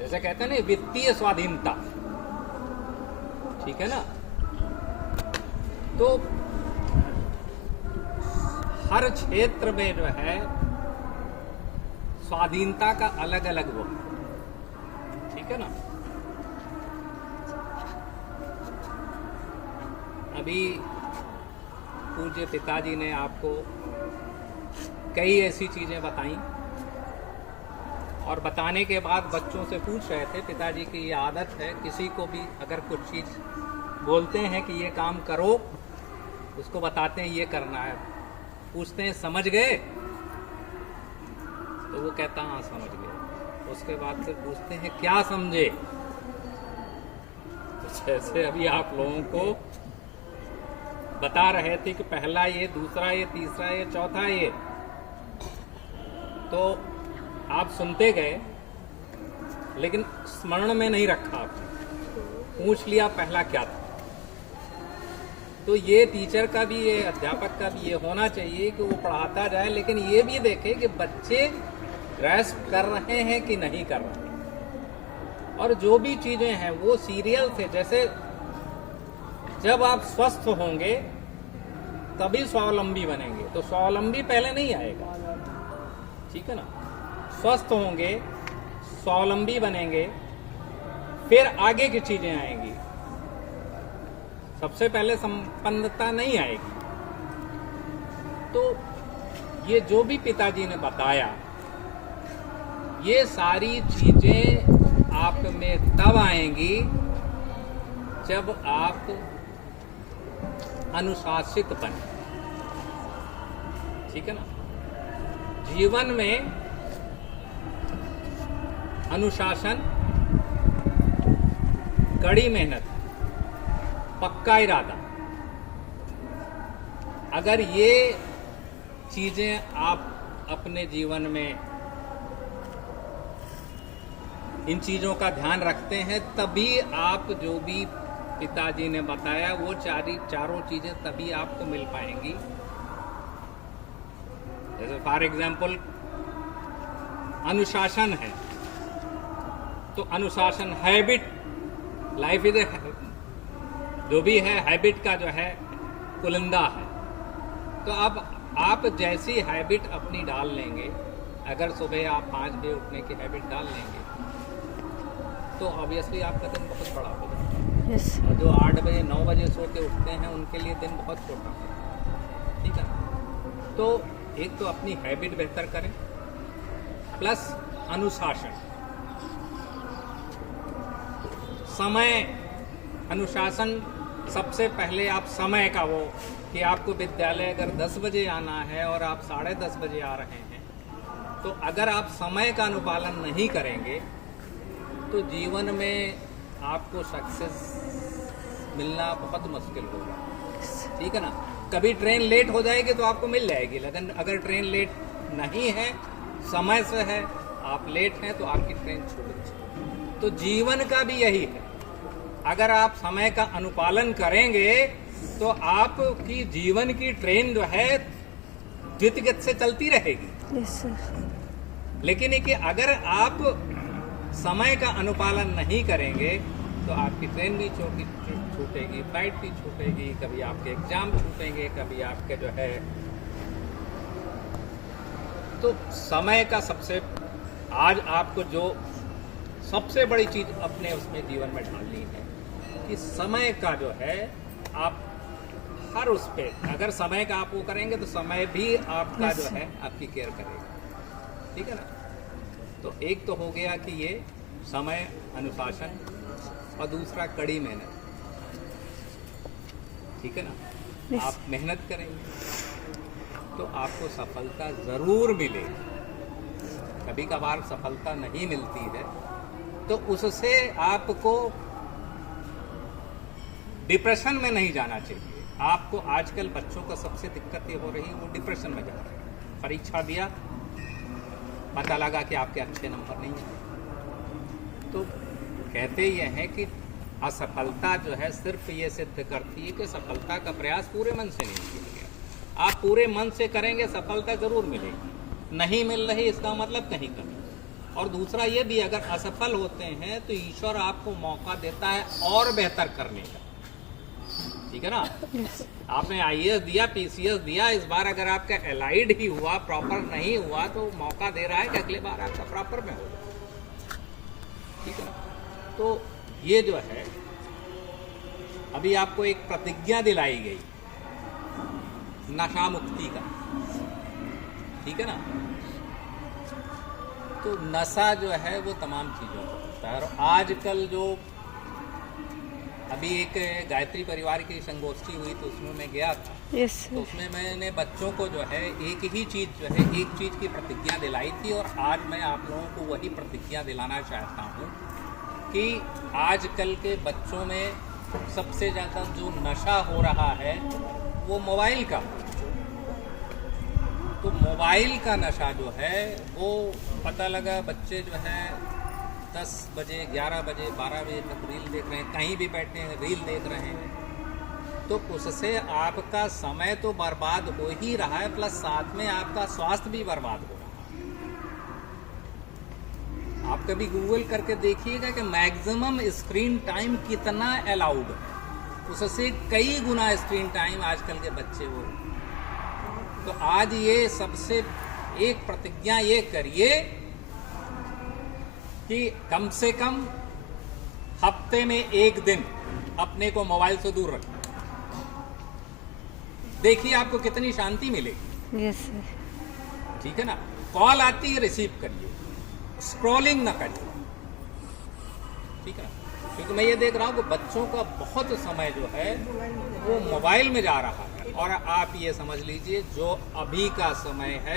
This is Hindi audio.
जैसे कहते हैं ना वित्तीय स्वाधीनता, ठीक है ना। तो हर क्षेत्र में जो है स्वाधीनता का अलग अलग वो, ठीक है ना। अभी पूज्य पिताजी ने आपको कई ऐसी चीजें बताई और बताने के बाद बच्चों से पूछ रहे थे, पिताजी की ये आदत है किसी को भी अगर कुछ चीज बोलते हैं कि ये काम करो, उसको बताते हैं ये करना है, पूछते हैं समझ गए, तो वो कहता हाँ समझ गए। उसके बाद फिर पूछते हैं क्या समझे, तो जैसे अभी आप लोगों को बता रहे थे कि पहला ये, दूसरा ये, तीसरा ये, चौथा ये, तो आप सुनते गए लेकिन स्मरण में नहीं रखा आपने, पूछ लिया पहला क्या था। तो ये टीचर का भी, ये अध्यापक का भी ये होना चाहिए कि वो पढ़ाता जाए लेकिन ये भी देखे कि बच्चे ग्रैस्प कर रहे हैं कि नहीं कर रहे हैं। और जो भी चीजें हैं वो सीरियल से, जैसे जब आप स्वस्थ होंगे तभी स्वावलंबी बनेंगे, तो स्वावलंबी पहले नहीं आएगा, ठीक है ना। स्वस्थ होंगे, स्वावलंबी बनेंगे, फिर आगे की चीजें आएंगी, सबसे पहले संपन्नता नहीं आएगी। तो ये जो भी पिताजी ने बताया, ये सारी चीजें आप में तब आएंगी जब आप अनुशासित बने, ठीक है ना। जीवन में अनुशासन, कड़ी मेहनत, पक्का इरादा, अगर ये चीजें आप अपने जीवन में इन चीजों का ध्यान रखते हैं, तभी आप जो भी पिताजी ने बताया वो चारों चीजें तभी आपको मिल पाएंगी। जैसे फॉर एग्जाम्पल अनुशासन है, तो अनुशासन हैबिट, लाइफ इज जो भी है हैबिट का जो है कुलिंदा है। तो अब आप जैसी हैबिट अपनी डाल लेंगे, अगर सुबह आप 5 बजे उठने की हैबिट डाल लेंगे तो ऑब्वियसली आपका दिन बहुत बड़ा होगा। yes. और जो 8 बजे 9 बजे सो के उठते हैं उनके लिए दिन बहुत छोटा है, ठीक है। तो एक तो अपनी हैबिट बेहतर करें, प्लस अनुशासन, समय, अनुशासन। सबसे पहले आप समय का वो कि आपको विद्यालय अगर 10 बजे आना है और आप 10:30 बजे आ रहे हैं, तो अगर आप समय का अनुपालन नहीं करेंगे तो जीवन में आपको सक्सेस मिलना बहुत मुश्किल होगा, ठीक है ना। कभी ट्रेन लेट हो जाएगी तो आपको मिल जाएगी, लेकिन अगर ट्रेन लेट नहीं है, समय से है, आप लेट हैं तो आपकी ट्रेन छूट। तो जीवन का भी यही है, अगर आप समय का अनुपालन करेंगे तो आपकी जीवन की ट्रेन जो है द्रुतगति से चलती रहेगी। yes, sir. लेकिन ये कि अगर आप समय का अनुपालन नहीं करेंगे तो आपकी ट्रेन भी छूटेगी, फ्लाइट भी छूटेगी, कभी आपके एग्जाम छूटेंगे, कभी आपके जो है। तो समय का सबसे, आज आपको जो सबसे बड़ी चीज अपने उसमें जीवन में डालनी है कि समय का जो है आप हर उस पे, अगर समय का आप वो करेंगे तो समय भी आपका जो है आपकी केयर करेगा, ठीक है ना। तो एक तो हो गया कि ये समय, अनुशासन, और दूसरा कड़ी मेहनत, ठीक है ना। आप मेहनत करेंगे तो आपको सफलता जरूर मिलेगी। कभी कभार सफलता नहीं मिलती है तो उससे आपको डिप्रेशन में नहीं जाना चाहिए। आपको आजकल बच्चों को सबसे दिक्कत ये हो रही है, वो डिप्रेशन में जा रहे हैं। परीक्षा दिया, पता लगा कि आपके अच्छे नंबर नहीं आए, तो कहते ये हैं कि असफलता जो है सिर्फ ये सिद्ध करती है कि सफलता का प्रयास पूरे मन से नहीं किया गया। आप पूरे मन से करेंगे, सफलता जरूर मिलेगी। नहीं मिल रही इसका मतलब कहीं कमी, और दूसरा ये भी, अगर असफल होते हैं तो ईश्वर आपको मौका देता है और बेहतर करने का। ठीक है ना? आपने आईएएस दिया, पीसीएस दिया, इस बार अगर आपका एलाइड ही हुआ, प्रॉपर नहीं हुआ, तो मौका दे रहा है कि अगले बार आपका प्रॉपर में हो। ठीक है ना? तो ये जो है, अभी आपको एक प्रतिज्ञा दिलाई गई नशा मुक्ति का। ठीक है ना? तो नशा जो है वो तमाम चीज़ों को होता है। और आजकल जो अभी एक गायत्री परिवार की संगोष्ठी हुई तो उसमें मैं गया था। यस तो उसमें मैंने बच्चों को जो है एक ही चीज़ जो है, एक चीज़ की प्रतिज्ञा दिलाई थी। और आज मैं आप लोगों को वही प्रतिज्ञा दिलाना चाहता हूँ कि आजकल के बच्चों में सबसे ज़्यादा जो नशा हो रहा है वो मोबाइल का। तो मोबाइल का नशा जो है वो पता लगा बच्चे जो है 10 बजे, 11 बजे, 12 बजे तक रील देख रहे हैं, कहीं भी बैठे हैं रील देख रहे हैं। तो उससे आपका समय तो बर्बाद हो ही रहा है, प्लस साथ में आपका स्वास्थ्य भी बर्बाद हो रहा है। आप कभी गूगल करके देखिएगा कि मैक्सिमम स्क्रीन टाइम कितना अलाउड है, उससे कई गुना स्क्रीन टाइम आजकल के बच्चे हो। तो आज ये सबसे एक प्रतिज्ञा ये करिए कि कम से कम हफ्ते में एक दिन अपने को मोबाइल से दूर रखें। देखिए आपको कितनी शांति मिलेगी। Yes sir. ठीक है ना? कॉल आती है रिसीव करिए, स्क्रॉलिंग ना करिए। ठीक है ना? क्योंकि मैं ये देख रहा हूँ कि बच्चों का बहुत समय जो है वो मोबाइल में जा रहा है। और आप ये समझ लीजिए जो अभी का समय है